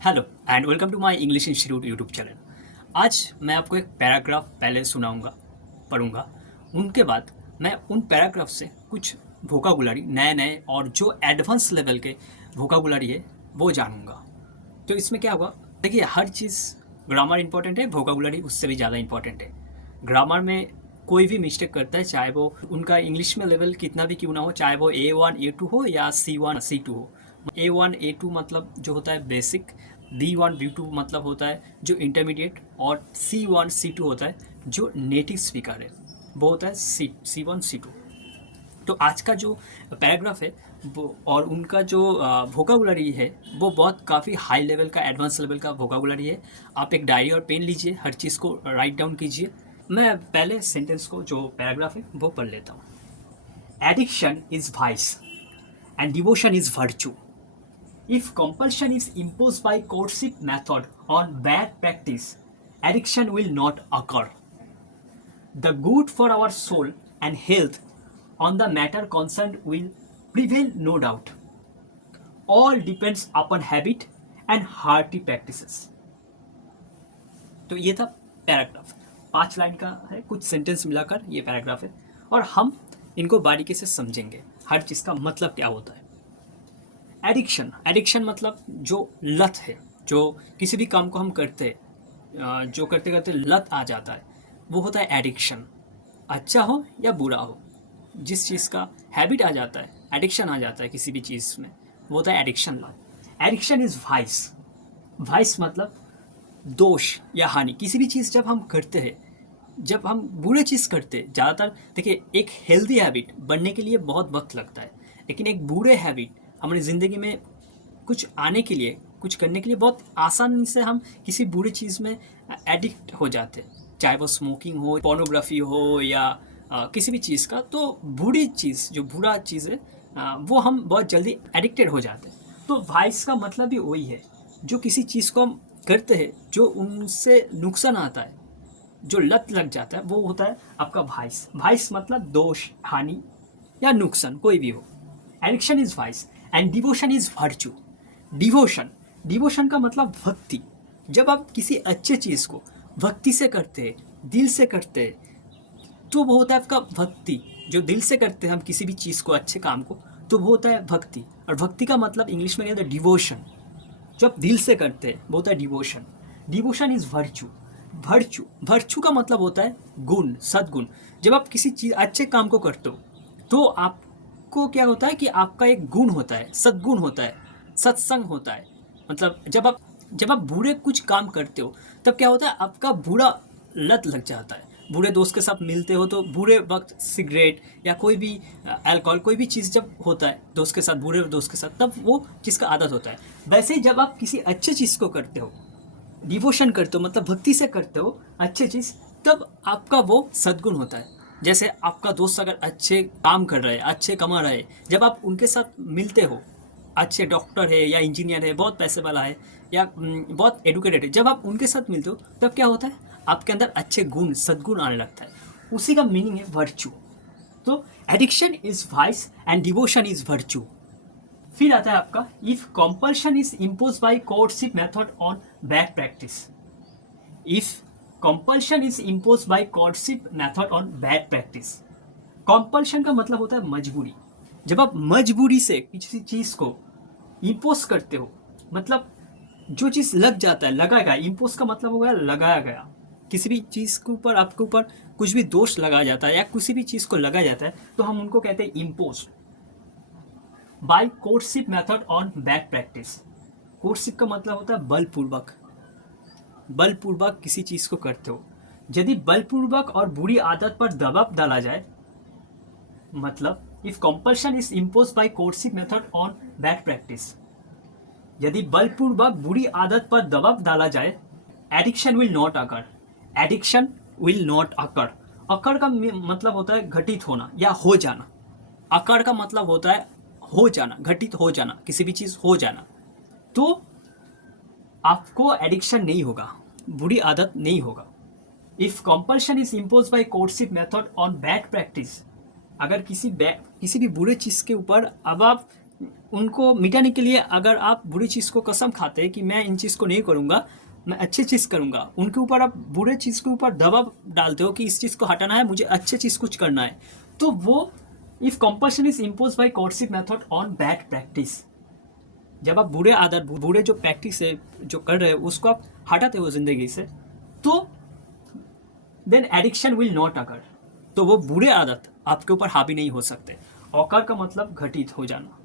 Hello and welcome to my English institute YouTube channel. आज मैं आपको एक पैराग्राफ पहले सुनाऊंगा, पढ़ूंगा। उनके बाद मैं उन पैराग्राफ से कुछ वोकाबुलरी नए नए और जो एडवांस लेवल के वोकाबुलरी है वो जानूंगा। तो इसमें क्या होगा, देखिए हर चीज़, ग्रामर इंपॉर्टेंट है, वोकाबुलरी उससे भी ज़्यादा इंपॉर्टेंट है। ग्रामर में कोई भी मिस्टेक करता है, चाहे वो उनका इंग्लिश में लेवल कितना भी क्यों ना हो, चाहे वो A1 A2 हो या C1 C2 हो। A1 A2 मतलब जो होता है बेसिक, B1 B2 मतलब होता है जो इंटरमीडिएट, और C1 C2 होता है जो नेटिव स्पीकर है, वो होता है C1 C2। तो आज का जो पैराग्राफ है वो और उनका जो वोकाबुलरी है वो बहुत काफ़ी हाई लेवल का, एडवांस लेवल का वोकाबुलरी है। आप एक डायरी और पेन लीजिए, हर चीज़ को राइट डाउन कीजिए। मैं पहले सेंटेंस को, जो पैराग्राफ है वो पढ़ लेता हूँ। Addiction is vice and devotion is virtue. If compulsion is imposed by coercive method on bad practice, addiction will not occur. The good for our soul and health on the matter concerned will prevail, no doubt. All depends upon habit and hearty practices. तो ये था paragraph, 5 line का है, कुछ sentence मिलाकर ये paragraph है, और हम इनको बारीकी से समझेंगे, हर चीज़ का मतलब क्या होता है। एडिक्शन, एडिक्शन मतलब जो लत है, जो किसी भी काम को हम करते हैं, जो करते करते लत आ जाता है, वो होता है एडिक्शन। अच्छा हो या बुरा हो, जिस चीज़ का हैबिट आ जाता है, एडिक्शन आ जाता है किसी भी चीज़ में, वो होता है एडिक्शन लत। Addiction is vice. वाइस मतलब दोष या हानि। किसी भी चीज़ जब हम करते हैं, जब हम बुरे चीज़ करते हैं, ज़्यादातर देखिए एक हेल्दी हैबिट बनने के लिए बहुत वक्त लगता है, लेकिन एक बुरे हैबिट हमारी ज़िंदगी में कुछ आने के लिए, कुछ करने के लिए बहुत आसानी से हम किसी बुरी चीज़ में एडिक्ट हो जाते हैं, चाहे वो स्मोकिंग हो, पोर्नोग्राफी हो, या किसी भी चीज़ का। तो बुरी चीज़, जो बुरा चीज़ है, वो हम बहुत जल्दी एडिक्टेड हो जाते हैं। तो वाइस का मतलब भी वही है, जो किसी चीज़ को हम करते हैं, जो उनसे नुकसान आता है, जो लत लग जाता है, वो होता है आपका वाइस। वाइस मतलब दोष, हानि या नुकसान, कोई भी हो। Addiction is vice and devotion is virtue. Devotion, devotion का मतलब भक्ति। जब आप किसी अच्छे चीज़ को भक्ति से करते हैं, दिल से करते हैं, तो वो होता है आपका भक्ति। जो दिल से करते हैं हम किसी भी चीज़ को, अच्छे काम को, तो वो होता है भक्ति। और भक्ति का मतलब इंग्लिश में कहते हैं डिवोशन। जो आप दिल से करते हैं वो होता है devotion. Devotion is virtue. Virtue, virtue का मतलब होता है गुण, सद्गुण। जब आप किसी चीज़, अच्छे काम को करते हो, तो आपको क्या होता है कि आपका एक गुण होता है, सद्गुण होता है, सत्संग होता है। मतलब जब आप बुरे कुछ काम करते हो, तब क्या होता है, आपका बुरा लत लग जाता है। बुरे दोस्त के साथ मिलते हो तो बुरे वक्त सिगरेट या कोई भी अल्कोहल, कोई भी चीज़ जब होता है दोस्त के साथ, बुरे दोस्त के साथ, तब वो चीज़ का आदत होता है। वैसे ही जब आप किसी अच्छे चीज़ को करते हो, डिवोशन करते हो, मतलब भक्ति से करते हो अच्छे चीज़, तब आपका वो सद्गुण होता है। जैसे आपका दोस्त अगर अच्छे काम कर रहे हैं, अच्छे कमा रहे हैं, जब आप उनके साथ मिलते हो, अच्छे डॉक्टर है या इंजीनियर है, बहुत पैसे वाला है, या बहुत एडुकेटेड है, जब आप उनके साथ मिलते हो, तब क्या होता है, आपके अंदर अच्छे गुण, सद्गुण आने लगता है। उसी का मीनिंग है वर्च्यू। तो addiction is vice and devotion is virtue. फिर आता है आपका, if compulsion is impose by coercive method on bad practice. If compulsion is impose by coercive method on bad practice. Compulsion का मतलब होता है मजबूरी। जब आप मजबूरी से किसी चीज को इम्पोज करते हो, मतलब जो चीज लग जाता है, लगाया गया, इम्पोज का मतलब हो गया लगाया गया। किसी भी चीज के ऊपर, आपके ऊपर कुछ भी दोष लगाया जाता है या किसी भी चीज को लगाया जाता है, तो हम उनको कहते हैं impose by coercive method on bad practice. Coercive का मतलब होता है बलपूर्वक। बलपूर्वक किसी चीज को करते हो। यदि बलपूर्वक और बुरी आदत पर दबाव डाला जाए, मतलब if compulsion is impose by coercive method on bad practice, यदि बलपूर्वक बुरी आदत पर दबाव डाला जाए, addiction will not occur. Addiction will not occur. Occur का मतलब होता है घटित होना या हो जाना। अकर का मतलब होता है हो जाना, घटित हो जाना, किसी भी चीज हो जाना। तो आपको एडिक्शन नहीं होगा, बुरी आदत नहीं होगा। If compulsion is impose by coercive method on bad practice, अगर किसी भी बुरे चीज के ऊपर अब आप उनको मिटाने के लिए अगर आप बुरी चीज़ को कसम खाते हैं कि मैं इन चीज़ को नहीं करूँगा, मैं अच्छी चीज़ करूँगा, उनके ऊपर आप बुरे चीज़ के ऊपर दबाव डालते हो कि इस चीज़ को हटाना है, मुझे अच्छी चीज़ कुछ करना है, तो वो if compulsion is impose by coercive method on bad practice, जब आप बुरे आदत बुरे जो प्रैक्टिस है जो कर रहे हो उसको आप हटाते हो ज़िंदगी से, तो then addiction will not occur, तो वो बुरे आदत आपके ऊपर हावी नहीं हो सकते। ऑकर का मतलब घटित हो जाना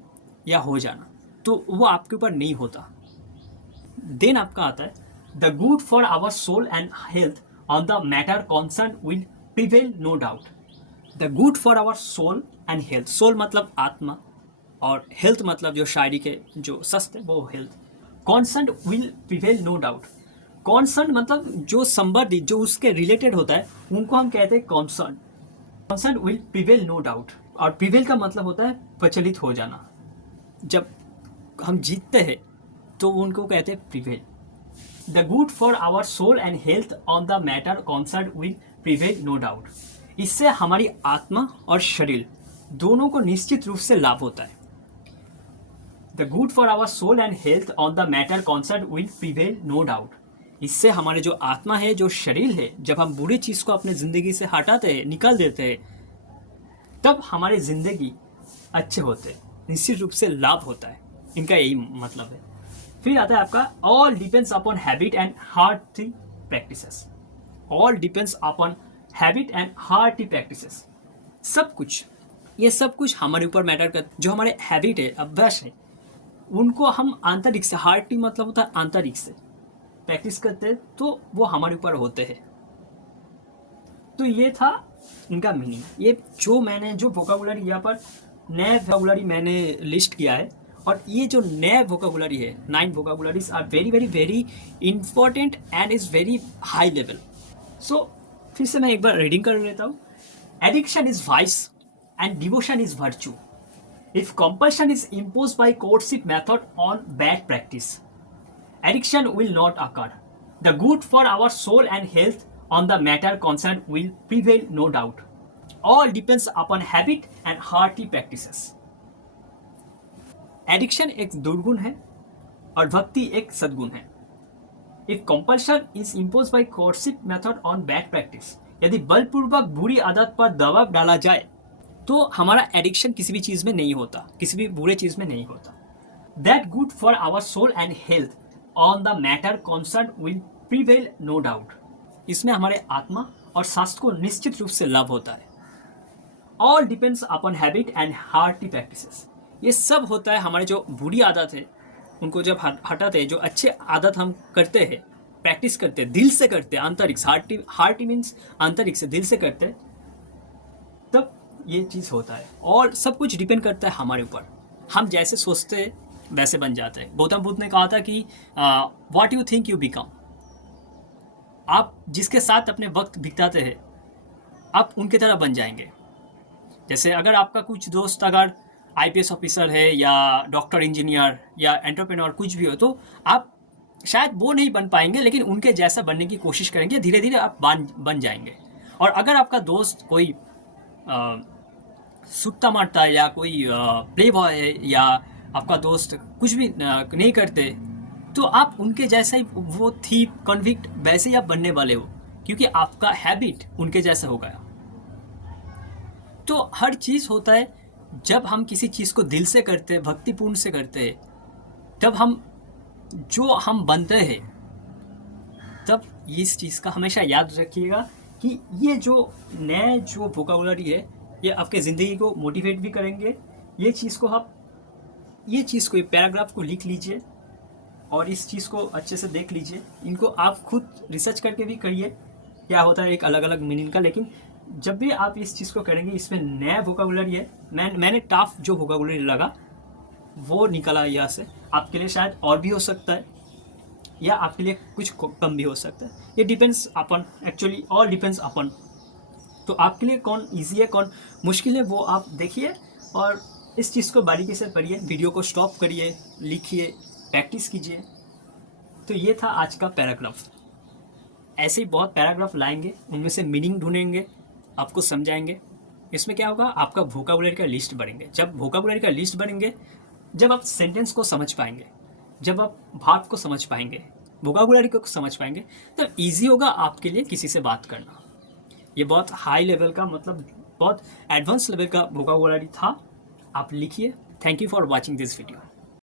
या हो जाना, तो वो आपके ऊपर नहीं होता। देन आपका आता है the good for our soul and health on the matter concern will prevail no doubt. The good for our soul and health, soul मतलब आत्मा और हेल्थ मतलब जो शारीरिक है जो स्वस्थ है वो health. Concern will prevail no doubt, concern मतलब जो संबंधित जो उसके रिलेटेड होता है उनको हम कहते हैं concern. Concern will prevail no doubt, और प्रिवेल का मतलब होता है प्रचलित हो जाना, जब हम जीतते हैं तो उनको कहते हैं prevail. The good for our soul and health on the matter concern will prevail no doubt, इससे हमारी आत्मा और शरीर दोनों को निश्चित रूप से लाभ होता है। The good for our soul and health on the matter concern will prevail no doubt, इससे हमारे जो आत्मा है जो शरीर है, जब हम बुरी चीज़ को अपने ज़िंदगी से हटाते हैं निकाल देते हैं, तब हमारी ज़िंदगी अच्छे होते हैं, निश्चित रूप से लाभ होता है, इनका यही मतलब है। फिर आता है आपका all depends upon habit and hearty practices. All depends upon habit and hearty practices, सब कुछ, ये सब कुछ हमारे ऊपर मैटर कर, जो हमारे हैबिट है अभ्यास है उनको हम आंतरिक से, हार्टी मतलब होता है आंतरिक से प्रैक्टिस करते हैं तो वो हमारे ऊपर होते हैं। तो ये था इनका मीनिंग। ये जो मैंने जो वोकाबुलरी यहाँ पर नए वोकाबुलरी मैंने लिस्ट किया है, और ये जो नए वोकाबुलरी है 9 vocabularies are very very very important and is very high level. So फिर से मैं एक बार रीडिंग कर लेता हूँ। Addiction is vice and devotion is virtue if compulsion is impose by courtship method on bad practice, addiction will not occur. The good for our soul and health on the matter concerned will prevail, no doubt. All depends upon habit and hearty practices. Addiction एक दुर्गुण है और भक्ति एक सद्गुण है। If compulsion is imposed by coercive method on bad practice, यदि बलपूर्वक बुरी आदत पर दबाव डाला जाए तो हमारा एडिक्शन किसी भी चीज़ में नहीं होता, किसी भी बुरे चीज़ में नहीं होता। That good for our soul and health on the matter concern will prevail no doubt, इसमें हमारे आत्मा और स्वास्थ्य को निश्चित रूप से लाभ होता है। All depends upon habit and hearty practices, ये सब होता है हमारे जो बुरी आदत है उनको जब हटाते हैं, जो अच्छे आदत हम करते हैं, प्रैक्टिस करते हैं, दिल से करते हैं, आंतरिक, हार्टी मीन्स आंतरिक से, दिल से करते हैं, तब ये चीज़ होता है। और सब कुछ डिपेंड करता है हमारे ऊपर, हम जैसे सोचते हैं वैसे बन जाते हैं। गौतम बुद्ध ने कहा था कि what you think you become, आप जिसके साथ अपने वक्त बिताते हैं आप उनकी तरह बन जाएंगे। जैसे अगर आपका कुछ दोस्त अगर आईपीएस ऑफिसर है या डॉक्टर, इंजीनियर या एंटरप्रेन्योर कुछ भी हो, तो आप शायद वो नहीं बन पाएंगे, लेकिन उनके जैसा बनने की कोशिश करेंगे, धीरे धीरे आप बन जाएंगे। और अगर आपका दोस्त कोई सुट्टा मारता है या कोई प्ले बॉय है या आपका दोस्त कुछ भी नहीं करते, तो आप उनके जैसा ही, वो थी कन्विक्ट वैसे ही आप बनने वाले हो, क्योंकि आपका हैबिट उनके जैसा हो गया। तो हर चीज़ होता है जब हम किसी चीज़ को दिल से करते हैं, भक्तिपूर्ण से करते हैं, तब हम जो हम बनते हैं, तब इस चीज़ का हमेशा याद रखिएगा कि ये जो नए जो वोकाबुलरी है ये आपके ज़िंदगी को मोटिवेट भी करेंगे। ये चीज़ को आप, ये चीज़ को, ये पैराग्राफ को लिख लीजिए और इस चीज़ को अच्छे से देख लीजिए। इनको आप खुद रिसर्च करके भी करिए क्या होता है एक अलग अलग मीनिंग का। लेकिन जब भी आप इस चीज़ को करेंगे, इसमें नया वोकाबुलरी है, मैंने टफ जो वोकाबुलरी लगा वो निकला यहाँ से। आपके लिए शायद और भी हो सकता है या आपके लिए कुछ कम भी हो सकता है, ये डिपेंड्स अपन, एक्चुअली ऑल डिपेंड्स अपन। तो आपके लिए कौन ईजी है कौन मुश्किल है वो आप देखिए और इस चीज़ को बारीकी से पढ़िए, वीडियो को स्टॉप करिए, लिखिए, प्रैक्टिस कीजिए। तो ये था आज का पैराग्राफ। ऐसे ही बहुत पैराग्राफ लाएंगे, उनमें से मीनिंग ढूंढेंगे, आपको समझाएंगे। इसमें क्या होगा, आपका वोकाबुलरी का लिस्ट बनेंगे। जब वोकाबुलरी का लिस्ट बनेंगे, जब आप सेंटेंस को समझ पाएंगे, जब आप भाव को समझ पाएंगे, वोकाबुलरी को समझ पाएंगे, तब ईजी होगा आपके लिए किसी से बात करना। ये बहुत हाई लेवल का, मतलब बहुत एडवांस लेवल का वोकाबुलरी था। आप लिखिए। Thank you for watching this video.